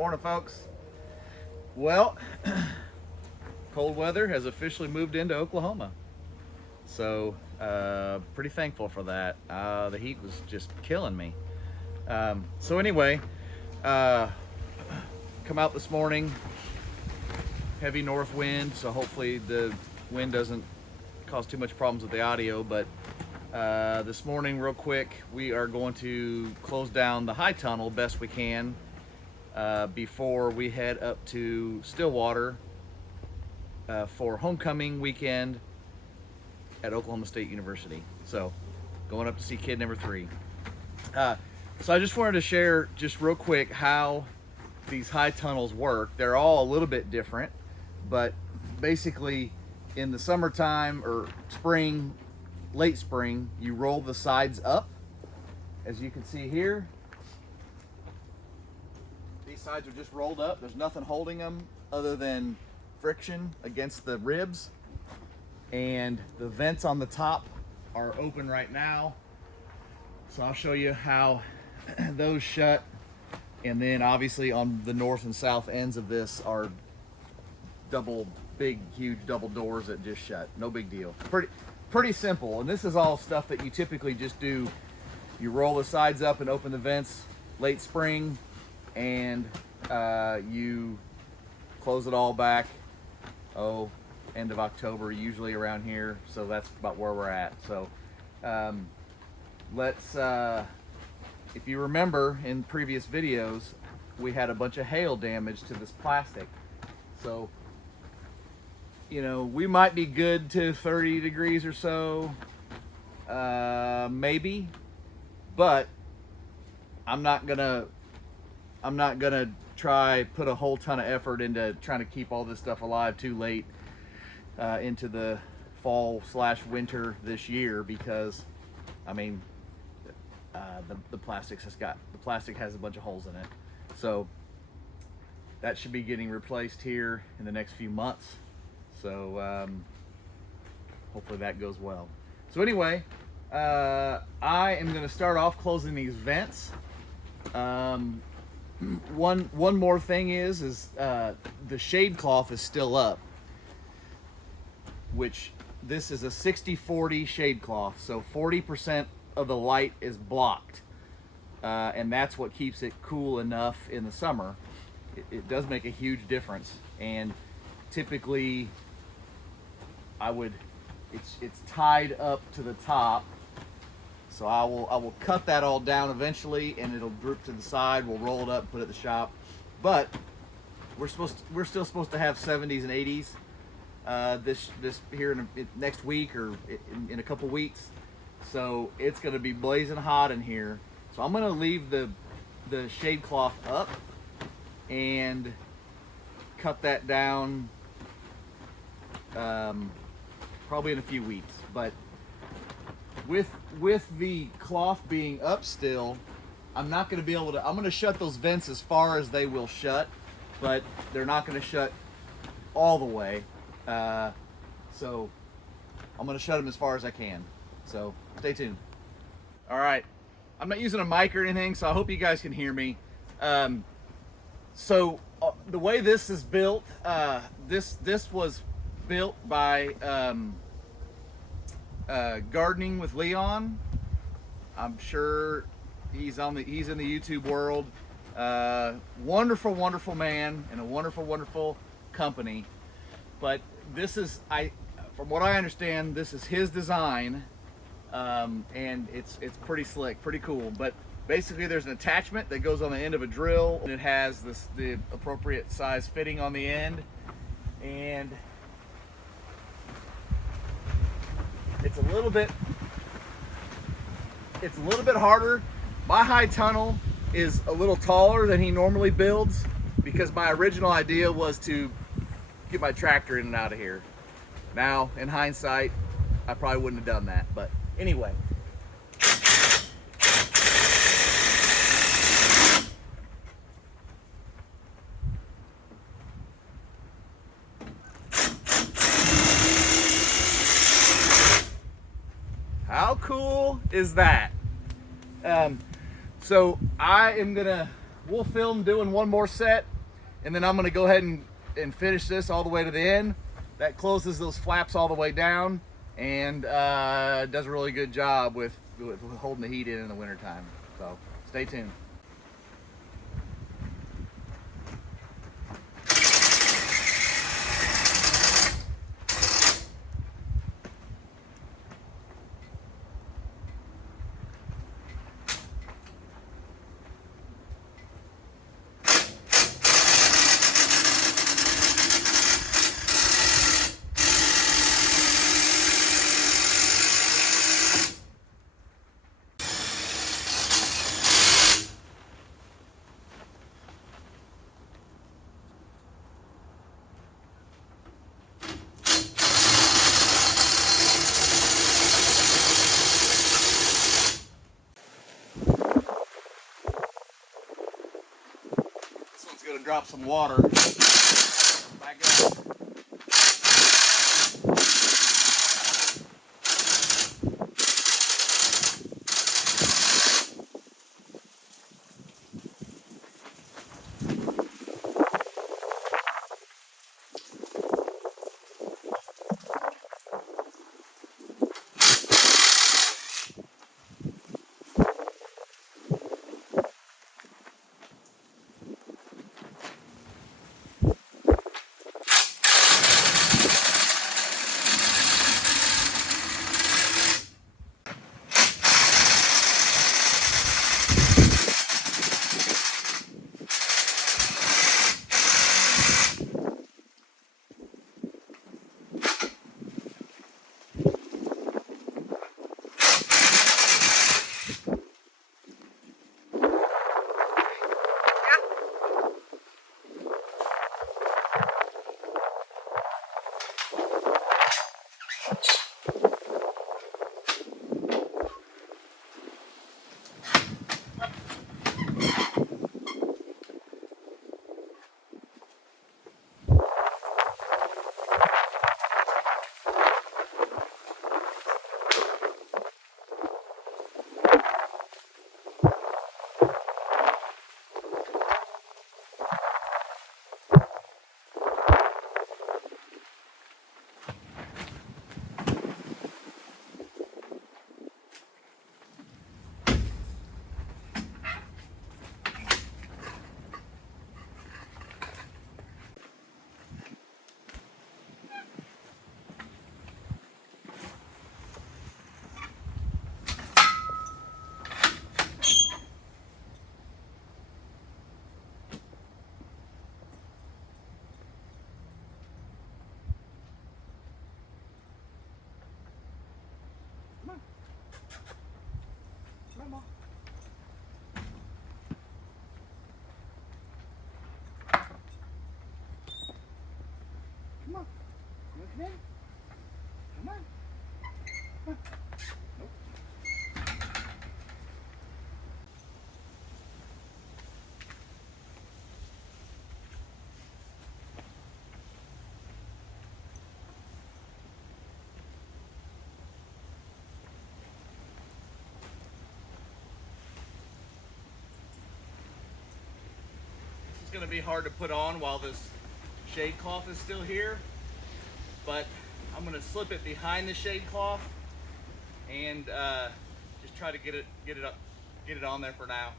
morning, folks. Well, cold weather has officially moved into Oklahoma. So, pretty thankful for that. The heat was just killing me. So anyway, come out this morning, heavy north wind, so hopefully the wind doesn't cause too much problems with the audio, but this morning, real quick, we are going to close down the high tunnel best we can before we head up to Stillwater for homecoming weekend at Oklahoma State University. So, going up to see kid number 3. So I just wanted to share just real quick how these high tunnels work. They're all a little bit different, but basically in the summertime or spring, late spring, you roll the sides up. As you can see here, these sides are just rolled up. There's nothing holding them other than friction against the ribs. And the vents on the top are open right now. So I'll show you how those shut. And then obviously on the north and south ends of this are huge double doors that just shut. No big deal. Pretty simple. And this is all stuff that you typically just do. You roll the sides up and open the vents late spring, and you close it all back, end of October, usually around here. So that's about where we're at. So if you remember in previous videos, we had a bunch of hail damage to this plastic. So, you know, we might be good to 30 degrees or so, maybe, but I'm not gonna put a whole ton of effort into trying to keep all this stuff alive too late into the fall/winter this year, because I mean the plastic has a bunch of holes in it, so that should be getting replaced here in the next few months. So hopefully that goes well. So anyway, I am going to start off closing these vents. One more thing is the shade cloth is still up, which this is a 60-40 shade cloth. So 40% of the light is blocked, and that's what keeps it cool enough in the summer. It does make a huge difference, and typically it's tied up to the top, so I will cut that all down eventually, and it'll droop to the side. We'll roll it up, put it at the shop, but we're still supposed to have 70s and 80s this here in next week or in a couple weeks. So it's going to be blazing hot in here. So I'm going to leave the shade cloth up and cut that down probably in a few weeks. But with the cloth being up still, I'm not going to be able to, I'm going to shut those vents as far as they will shut, but they're not going to shut all the way. So I'm going to shut them as far as I can. So stay tuned. All right, I'm not using a mic or anything, so I hope you guys can hear me. So the way this is built, this was built by Gardening with Leon. I'm sure he's in the YouTube world. Wonderful man, and a wonderful company. But this is, from what I understand, this is his design. And it's pretty slick, pretty cool. But basically there's an attachment that goes on the end of a drill, and it has the appropriate size fitting on the end, and it's a little bit harder. My high tunnel is a little taller than he normally builds, because my original idea was to get my tractor in and out of here. Now, in hindsight, I probably wouldn't have done that, but anyway. How cool is that? So I am gonna we'll film doing one more set, and then I'm gonna go ahead and finish this all the way to the end. That closes those flaps all the way down, and does a really good job with holding the heat in the wintertime. So stay tuned. Gonna drop some water back up. Come on. You want to come in? Come on. Come on. Nope. This is going to be hard to put on while this shade cloth is still here, but I'm going to slip it behind the shade cloth and just try to get it on there for now.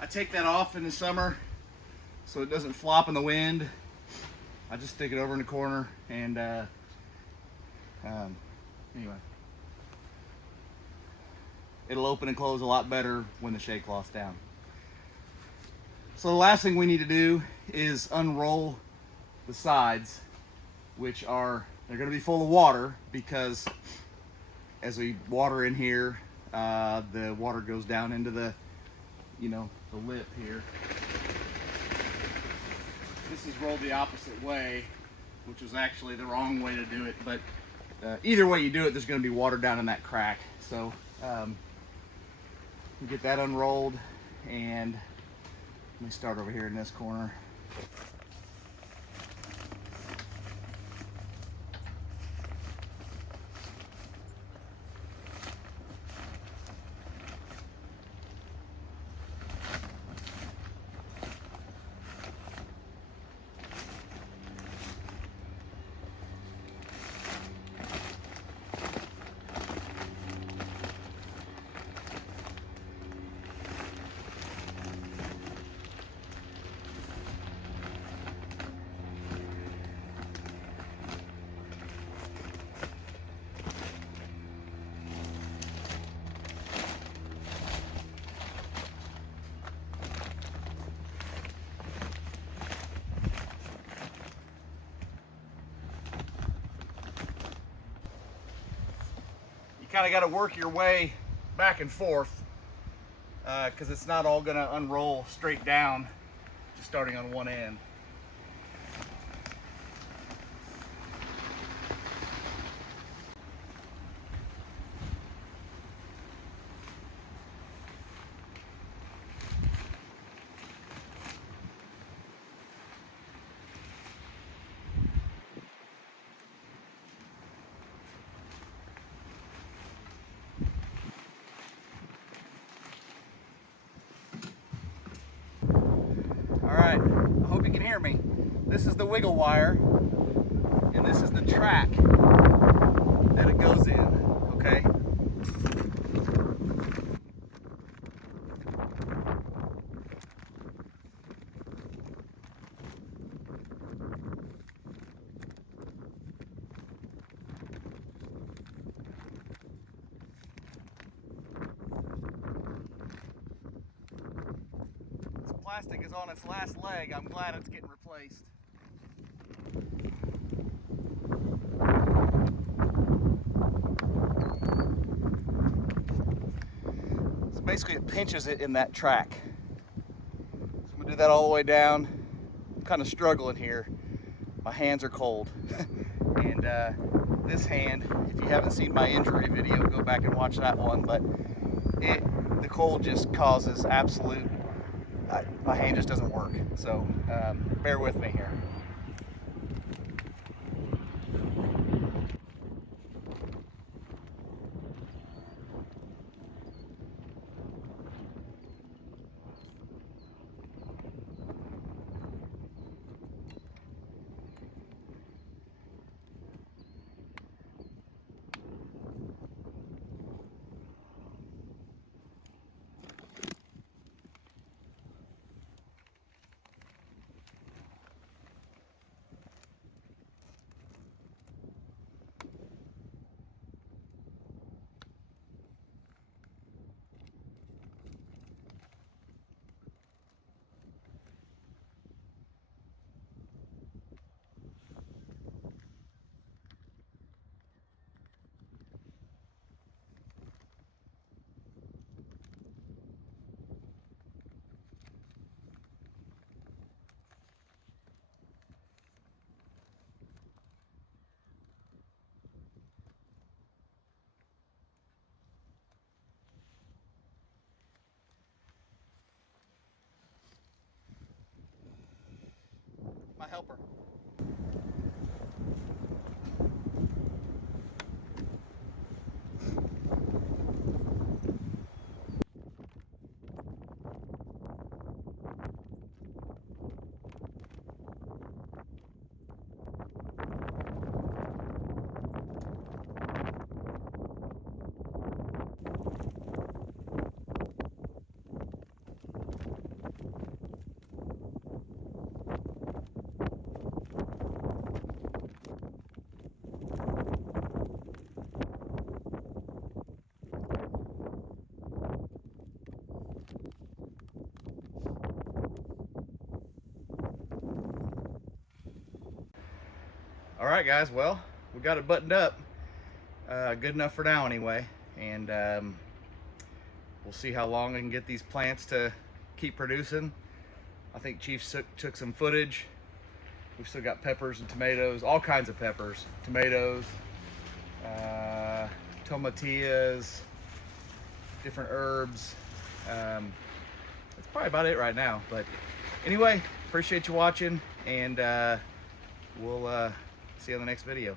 I take that off in the summer so it doesn't flop in the wind. I just stick it over in the corner and anyway. It'll open and close a lot better when the shade cloth's down. So the last thing we need to do is unroll the sides, which are They're going to be full of water because as we water in here, the water goes down into the, the lip here. This is rolled the opposite way, which was actually the wrong way to do it, but either way you do it, there's going to be water down in that crack. So we get that unrolled, and let me start over here in this corner. Kind of got to work your way back and forth because it's not all going to unroll straight down, just starting on one end. Alright, I hope you can hear me. This is the wiggle wire, and this is the track that it goes in, okay? Plastic is on its last leg. I'm glad it's getting replaced. So basically it pinches it in that track. So I'm gonna do that all the way down. I'm kind of struggling here. My hands are cold. And this hand, if you haven't seen my injury video, go back and watch that one, but the cold just causes absolute, my hand just doesn't work, so bear with me here. My helper. All right, guys, well, we got it buttoned up. Good enough for now anyway. And we'll see how long I can get these plants to keep producing. I think Chief took some footage. We've still got peppers and tomatoes, all kinds of peppers, tomatoes, tomatillas, different herbs. That's probably about it right now. But anyway, appreciate you watching, and we'll see you on the next video.